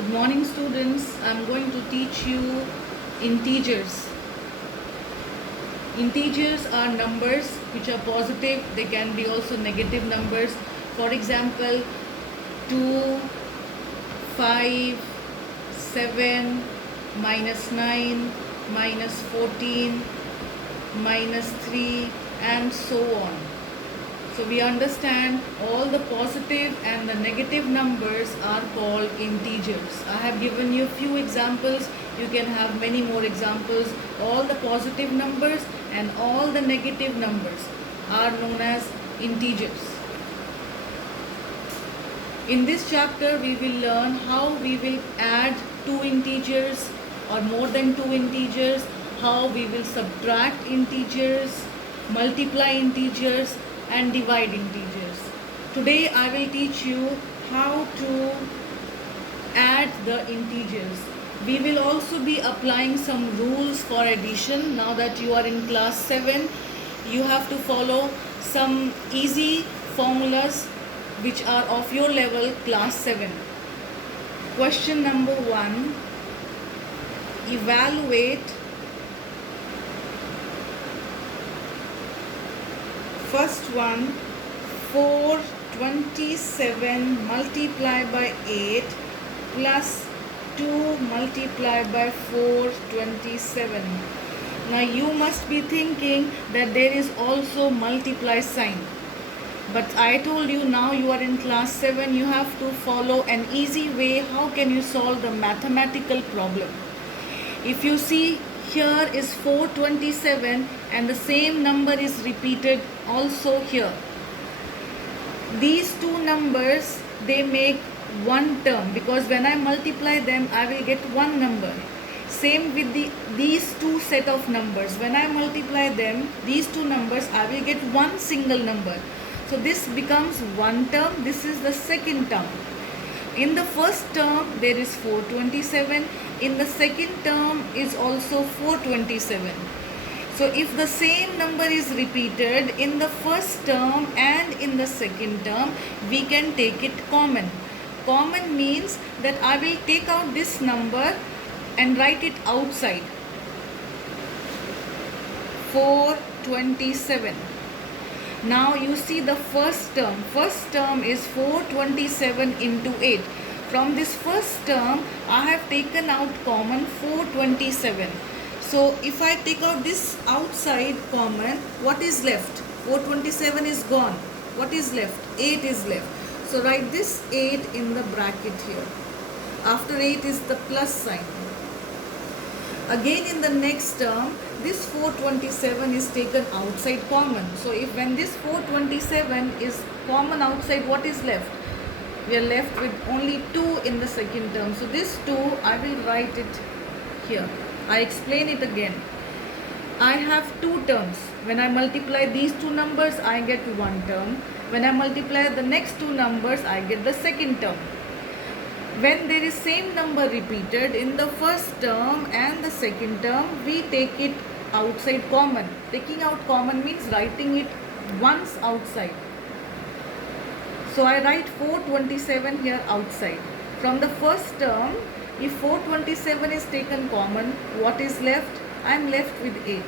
Good morning, students. I'm going to teach you integers. Integers are numbers which are positive. They can be also negative numbers. For example, 2, 5, 7, -9, -14, -3, and so on. So we understand all the positive and the negative numbers are called integers. I have given you few examples. You can have many more examples. All the positive numbers and all the negative numbers are known as integers. In this chapter, we will learn how we will add two integers or more than two integers, how we will subtract integers, multiply integers, and divide integers. Today I will teach you how to add the integers. We will also be applying some rules for addition. Now that you are in class 7, you have to follow some easy formulas which are of your level, class 7. Question number 1. Evaluate first one, 427 multiplied by 8 plus 2 multiplied by 427. Now you must be thinking that there is also multiply sign. But I told you, now you are in class 7, you have to follow an easy way. How can you solve the mathematical problem? If you see, here is 427 and the same number is repeated also here. These two numbers, they make one term, because when I multiply them, I will get one number. Same with these two set of numbers. When I multiply them, these two numbers, I will get one single number. So this becomes one term. This is the second term. In the first term, there is 427. In the second term is also 427. So if the same number is repeated in the first term and in the second term, we can take it common. Common means that I will take out this number and write it outside. 427. Now you see the first term. First term is 427 into 8. From this first term, I have taken out common 427. So if I take out this outside common, what is left? 427 is gone. What is left? 8 is left. So write this 8 in the bracket here. After 8 is the plus sign. Again in the next term, this 427 is taken outside common. So if when this 427 is common outside, what is left? We are left with only 2 in the second term. So this 2, I will write it here. I explain it again. I have two terms. When I multiply these two numbers, I get one term. When I multiply the next two numbers, I get the second term. When there is same number repeated in the first term and the second term, we take it outside common. Taking out common means writing it once outside. So I write 427 here outside. From the first term, if 427 is taken common, what is left? I am left with 8.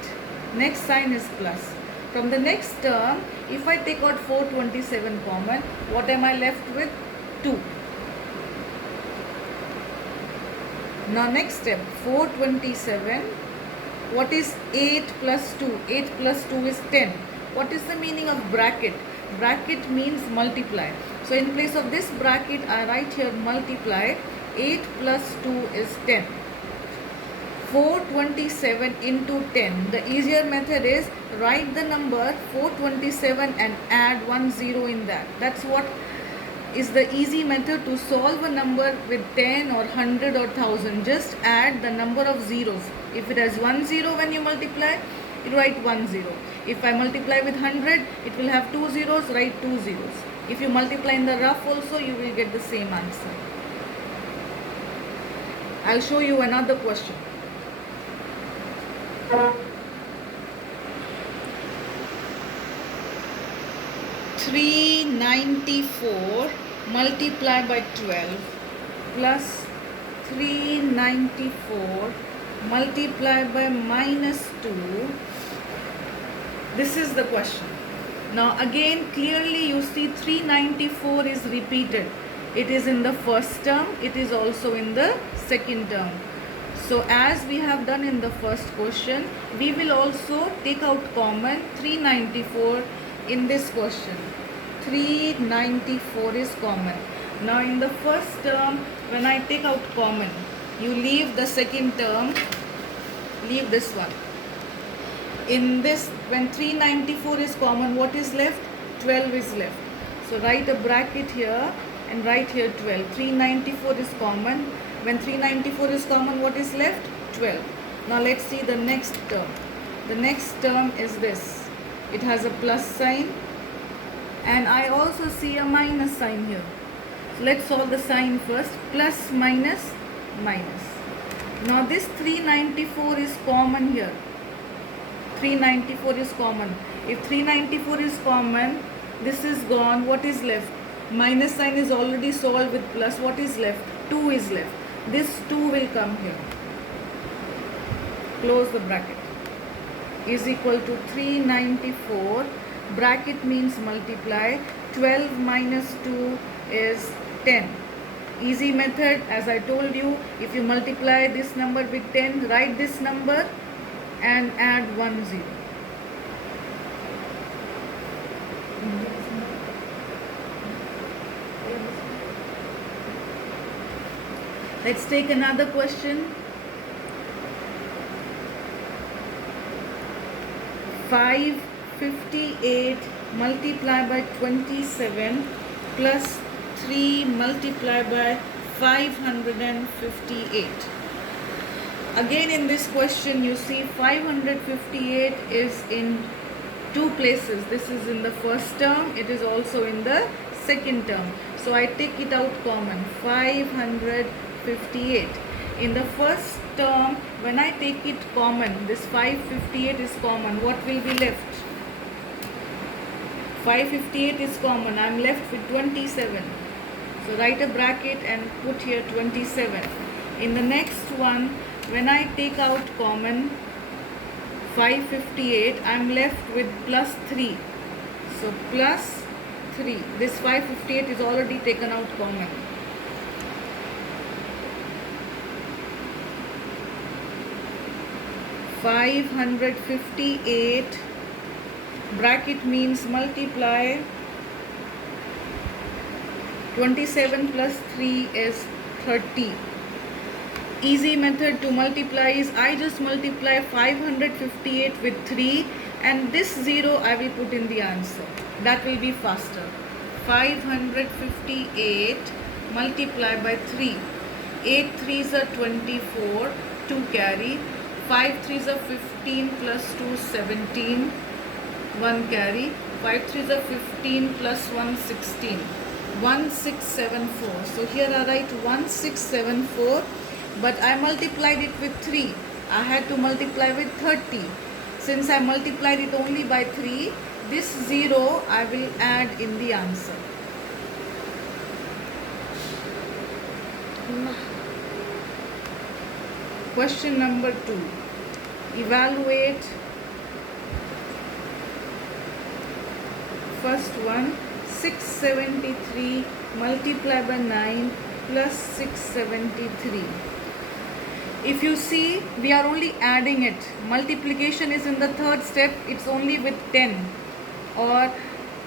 Next sign is plus. From the next term, if I take out 427 common, what am I left with? 2. Now next step, 427. What is 8 plus 2? 8 plus 2 is 10. What is the meaning of bracket? Bracket means multiply. So in place of this bracket, I write here multiply. 8 plus 2 is 10. 427 into 10. The easier method is write the number 427 and add 1 0 in that. That's what is the easy method to solve a number with 10 or 100 or 1000. Just add the number of zeros. If it has 1 0 when you multiply, you write 1 0. If I multiply with 100, it will have 2 zeros, write 2 zeros. If you multiply in the rough also, you will get the same answer. I'll show you another question. 394 multiplied by 12 plus 394 multiplied by minus 2. This is the question. Now again clearly you see 394 is repeated. It is in the first term, it is also in the second term. So as we have done in the first question, we will also take out common 394 in this question. 394 is common. Now in the first term, when I take out common, you leave the second term, leave this one. In this, when 394 is common, what is left? 12 is left. So write a bracket here and write here 12. 394 is common. When 394 is common, what is left? 12. Now let's see the next term. The next term is this. It has a plus sign and I also see a minus sign here. So let's solve the sign first. Plus, minus, minus. Now this 394 is common here. 394 is common. If 394 is common, this is gone. What is left? Minus sign is already solved with plus. What is left? 2 is left. This 2 will come here. Close the bracket. Is equal to 394. Bracket means multiply. 12 minus 2 is 10. Easy method, as I told you, if you multiply this number with 10, write this number and add 1 0. Let's take another question. 558 multiplied by 27 plus 3 multiplied by 558. Again in this question you see 558 is in two places. This is in the first term, it is also in the second term. So I take it out common. 558. In the first term, when I take it common, this 558 is common. What will be left? 558 is common. I am left with 27. So write a bracket and put here 27. In the next one, when I take out common 558, I am left with plus 3. So plus 3. This 558 is already taken out common. 558 bracket means multiply. 27 plus 3 is 30. Easy method to multiply is I just multiply 558 with 3 and this 0 I will put in the answer. That will be faster. 558 multiplied by 3. 8 3s are 24, 2 carry. 5 3s are 15 plus 2 17, 1 carry. 5 3s are 15 plus 1 16. 1674. So here I write 1674, but I multiplied it with 3. I had to multiply with 30. Since I multiplied it only by 3, this 0 I will add in the answer. Question number 2. Evaluate. First one, 673 multiplied by 9 plus 673. If you see, we are only adding it. Multiplication is in the third step. It's only with 10 or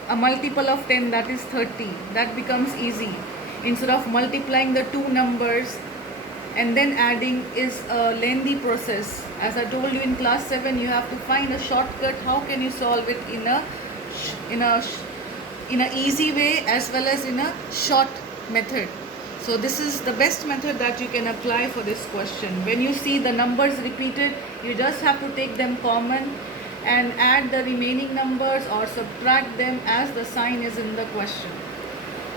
a multiple of 10, that is 30. That becomes easy. Instead of multiplying the two numbers and then adding is a lengthy process. As I told you in class 7, you have to find a shortcut. How can you solve it in a easy way as well as in a short method? So this is the best method that you can apply for this question. When you see the numbers repeated, you just have to take them common and add the remaining numbers or subtract them as the sign is in the question.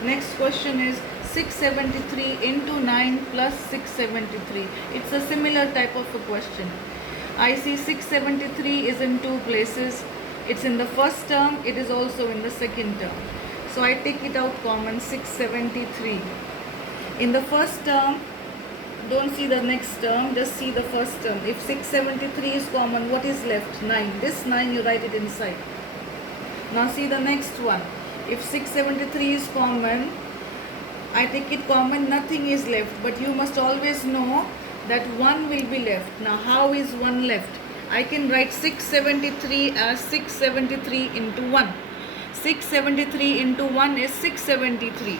Next question is 673 into 9 plus 673. It's a similar type of a question. I see 673 is in two places. It's in the first term, it is also in the second term. So I take it out common, 673. In the first term, don't see the next term, just see the first term. If 673 is common, what is left? 9. This 9 you write it inside. Now see the next one. If 673 is common, I take it common, nothing is left. But you must always know that 1 will be left. Now how is 1 left? I can write 673 as 673 into 1. 673 into 1 is 673.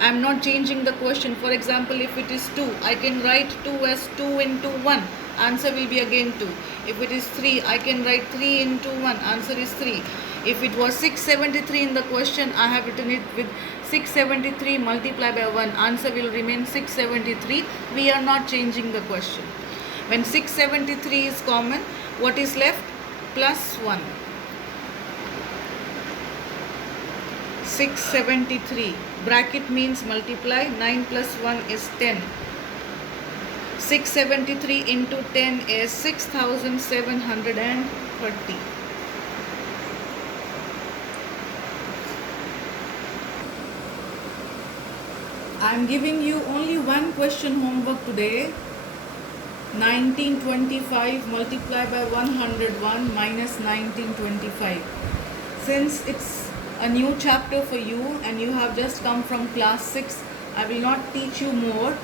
I am not changing the question. For example, if it is 2, I can write 2 as 2 into 1. Answer will be again 2. If it is 3, I can write 3 into 1. Answer is 3. If it was 673 in the question, I have written it with 673 multiplied by 1. Answer will remain 673. We are not changing the question. When 673 is common, what is left? Plus 1. 673. Bracket means multiply. 9 plus 1 is 10. 673 into 10 is 6730. I am giving you only one question homework today. 1925 multiplied by 101 minus 1925. Since it's a new chapter for you and you have just come from class 6, I will not teach you more,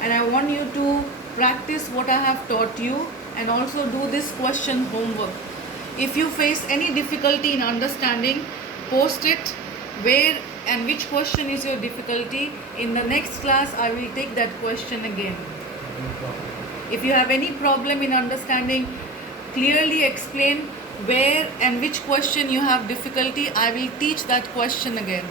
and I want you to practice what I have taught you and also do this question homework. If you face any difficulty in understanding, post it where and which question is your difficulty. In the next class I will take that question again. If you have any problem in understanding, clearly explain where and which question you have difficulty. I will teach that question again.